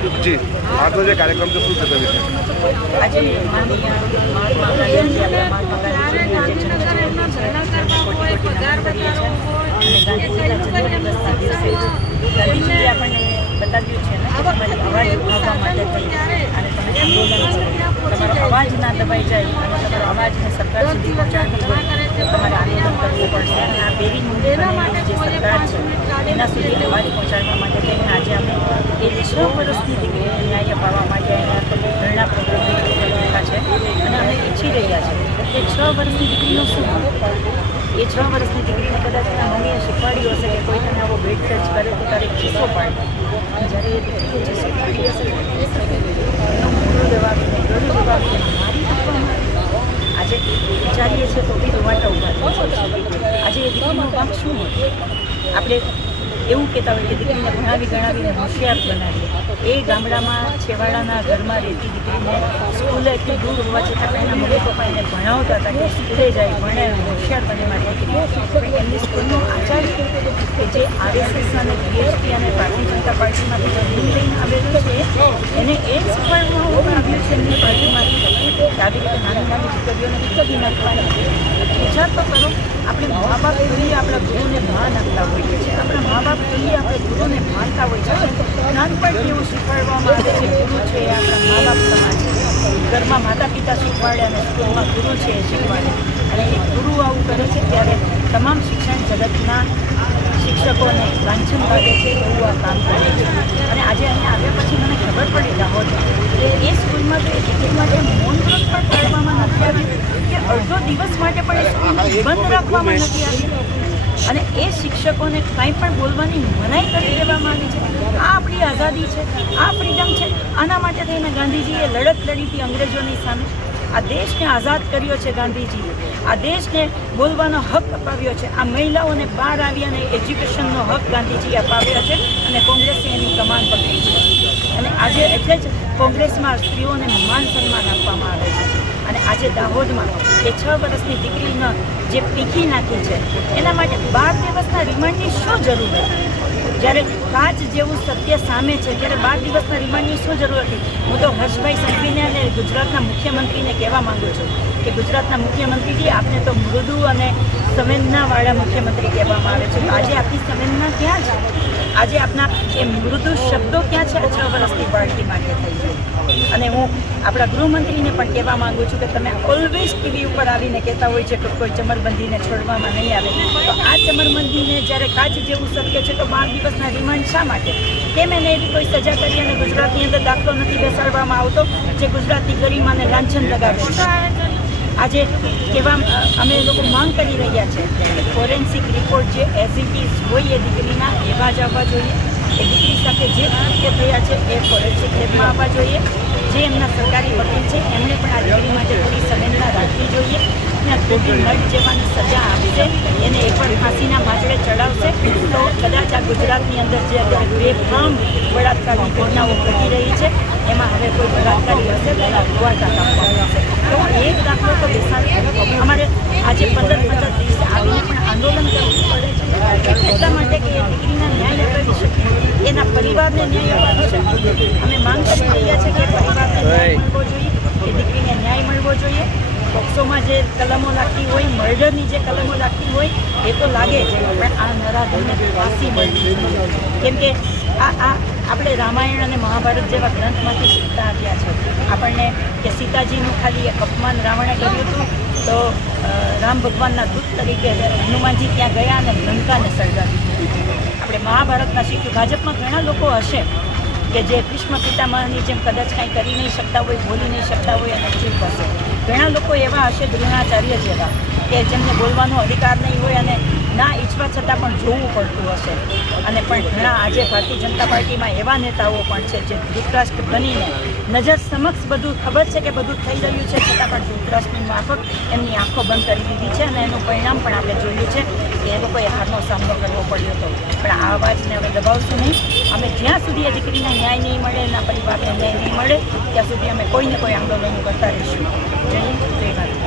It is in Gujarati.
જી આજનો જે કાર્યક્રમ છે શું છે તે વિશે આજે માનનીય મહાત્મા ગાંધીજી આપણા મહાત્મા ગાંધીજીની જે જન્મજયંતિ છે કોટી કોટી નમન કરીએ છીએ અને ગાંધીજીના જન્મદિવસના દિવસે ગાંધીજીએ આપણને બતાવ્યું છે ને કે તમારી અવાજ ઉઠાવવા માટે થઈ અને તમે આંદોલન કરો તમારો અવાજ ના દબાઈ જાય અને તમારો અવાજને સરકાર સુધી પહોંચાડવી હોય તો તમારે આંદોલન કરવું પડશે અને આ બેરી મુંડેની જે સરકાર છે એના સુધી છ વર્ષની દીકરીને ન્યાય અપાવવા માટે અહીંયા ઘણા પ્રોગ્રામ છે અને અમે ઈચ્છી રહ્યા છીએ કે છ વર્ષની દીકરીનો શું એ છ વર્ષની દીકરીને કદાચ એના મમ્મીએ શીખવાડ્યું હશે કે કોઈ તને આવો બેડ ટચ કરે તો તારે ચીસો પાડે જ્યારે એ દીકરીએ ચીસો પાડી હશે એ આજે વિચારીએ છીએ તો બી રોવાટા ઊભા આજે એ દીકરીનું કામ શું હતું? આપણે એવું કહેતા હોય કે દીકરીને ભણાવી, ગણાવીને હોશિયાર બનાવીએ. એ ગામડામાં, છેવાડાના ઘરમાં રહેતી દીકરીને સ્કૂલે એટલી દૂર હોવા છતાં પણ એના મમ્મી પપ્પા એને ભણાવતા હતા કે સ્કૂલે જાય, ભણે, હોશિયાર બને દીકરી એમની સ્કૂલનો આચાર્ય કે જે આરએસએસ અને બીએસપી અને ભારતીય જનતા પાર્ટીમાંથી જમીન લઈને આવેલું છે, એને એ શીખવાડવામાં આવ્યું છે, એમની પાર્ટીમાંથી. આવી રીતે નાની નાની દીકરીઓને દીકરી નાખવાની આપણે મા બાપ તરીકે આપણા ગુરુને માન આપતા હોઈએ છીએ. આપણા મા બાપ તરીકે આપણે ગુરુને માનતા હોઈએ છીએ. નાનપણથી એવું શીખવાડવામાં આવે છે, ગુરુ છે, આપણા મા બાપ સમાન છે. ઘરમાં માતા પિતા શીખવાડે અને સ્કૂલમાં ગુરુ છે એ શીખવાડે. અને એ ગુરુ આવું કરે છે ત્યારે તમામ શિક્ષણ જગતના શિક્ષકોને વાંચન લાગે છે એવું આ કામ કરે છે. અને આજે અહીંયા આવ્યા પછી મને ખબર પડી દાહોદ કે એ સ્કૂલમાં તો એ દીકરી જે મૌન પણ પાડવામાં નથી આવ્યું કે અડધો દિવસ માટે પણ એ સ્કૂલને બંધ રાખવામાં નથી આવી. અને એ શિક્ષકોને કાંઈ પણ બોલવાની મનાઈ કરી દેવામાં આવી છે. આ આપણી આઝાદી છે, આ ફ્રીડમ છે. આના માટે થઈને ગાંધીજીએ લડત લડી હતી અંગ્રેજોની સામે. આ દેશને આઝાદ કર્યો છે ગાંધીજીએ આ દેશને બોલવાનો હક અપાવ્યો છે. આ મહિલાઓને બહાર આવી અને એજ્યુકેશનનો હક ગાંધીજીએ અપાવ્યો છે અને કોંગ્રેસે એની કમાન પકડી છે. અને આજે એટલે જ કોંગ્રેસમાં સ્ત્રીઓને માન સન્માન આપવામાં આવે છે. અને આજે દાહોદમાં એ છ વર્ષની દીકરીનો જે પીખી નાખી છે, એના માટે બાર દિવસના રિમાન્ડની શું જરૂર હતી જ્યારે કાચ જેવું સત્ય સામે છે, ત્યારે બાર દિવસના રિમાન્ડની શું જરૂર હતી? હું તો હર્ષભાઈ સંઘવીને અને ગુજરાતના મુખ્યમંત્રીને કહેવા માંગુ છું કે ગુજરાતના મુખ્યમંત્રીજી, આપને તો મૃદુ અને સંવેદનાવાળા મુખ્યમંત્રી કહેવામાં આવે છે. આજે આપની સંવેદના ક્યાં છે? આજે આપના એ મૃદુ શબ્દો ક્યાં છે? આ છ વર્ષની બાળકી માટે થઈ છે. અને હું આપણા ગૃહમંત્રીને પણ કહેવા માંગુ છું કે તમે ઓલવેઝ ટીવી ઉપર આવીને કહેતા હોય છે કે કોઈ ચમરબંધીને છોડવામાં નહીં આવે. તો આ ચમરબંધીને જ્યારે કાચ જેવું સત્ય છે તો બાર દિવસના રિમાન્ડ શા માટે? કેમ એને એવી કોઈ સજા કરી અને ગુજરાતની અંદર દાખલો નથી બેસાડવામાં આવતો, જે ગુજરાતની ગરિમાને લાંછન લગાવે આજે કેવા અમે લોકો માંગ કરી રહ્યા છે ફોરેન્સિક રિપોર્ટ જે એઝ ઇઝ હોય એ દીકરીના એવા જ આવવા જોઈએ. એ દીકરી સાથે જે કૃત્ય થયા છે એ ફોરેન્સિક લેબમાં આવવા જોઈએ. જે એમના સરકારી વકીલ છે એમણે પણ આ દીકરી માટે થોડી સંવેદના રાખવી જોઈએ. અને ખોટી નડ જેવાની સજા આપશે, એને એકવાર ફાંસીના માજડે ચડાવશે. તો કદાચ આ ગુજરાતની અંદર જે અત્યારે બેફામ બળાત્કારની ઘટનાઓ ઘટી રહી છે એમાં હવે કોઈ બળાત્કારી હશે તો એના કાપવામાં આવશે તો એક દાખલો તો બેસાડ અમારે આજે પંદર પંદર દિવસે આવીને પણ આંદોલન કરવું પડે છે. એટલા માટે કે એ દીકરીના ન્યાય અપાવી શકે એના પરિવારને ન્યાય અપાવી શકે અમે માંગ કરી રહ્યા છીએ કે પરિવારને ન્યાય મળવો જોઈએ એ દીકરીને ન્યાય મળવો જોઈએ. પોક્સોમાં જે કલમો લાગતી હોય મર્ડરની જે કલમો લાગતી હોય એ તો લાગે છે પણ આ નરાધમને ફાંસી મળવી. કેમ કે આ આ આપણે રામાયણ અને મહાભારત જેવા ગ્રંથમાંથી શીખતા આવ્યા છે. આપણને કે સીતાજીનું ખાલી એક અપમાન રાવણે કર્યું હતું, તો રામ ભગવાનના દૂત તરીકે હનુમાનજી ત્યાં ગયા અને લંકાને સળગાવી આપણે મહાભારતમાં શીખ્યું ભાજપમાં ઘણા લોકો હશે કે જે ભીષ્મ પિતામહની જેમ કદાચ કાંઈ કરી નહીં શકતા હોય, બોલી નહીં શકતા હોય અને ચૂપ હશે ઘણા લોકો એવા હશે, દ્રોણાચાર્ય જેવા, કે જેમને બોલવાનો અધિકાર નહીં હોય અને ઈચ્છવા છતાં પણ જોવું પડતું હશે. અને પણ ઘણા આજે ભારતીય જનતા પાર્ટીમાં એવા નેતાઓ પણ છે જે ધૂતરાષ્ટ્ર બનીને નજર સમક્ષ બધું ખબર છે કે બધું થઈ રહ્યું છે, છતાં પણ ધૂતરાષ્ટ્રની માફક એમની આંખો બંધ કરી દીધી છે અને એનું પરિણામ પણ આપણે જોયું છે કે એ લોકોએ હારનો સામનો કરવો પડ્યો હતો. પણ આ અવાજને અમે દબાવશું નહીં. અમે જ્યાં સુધી એ દીકરીને ન્યાય નહીં મળે, એના પરિવારને ન્યાય નહીં મળે, ત્યાં સુધી અમે કોઈને કોઈ આંદોલન કરતા રહીશું. જય જય ભારત.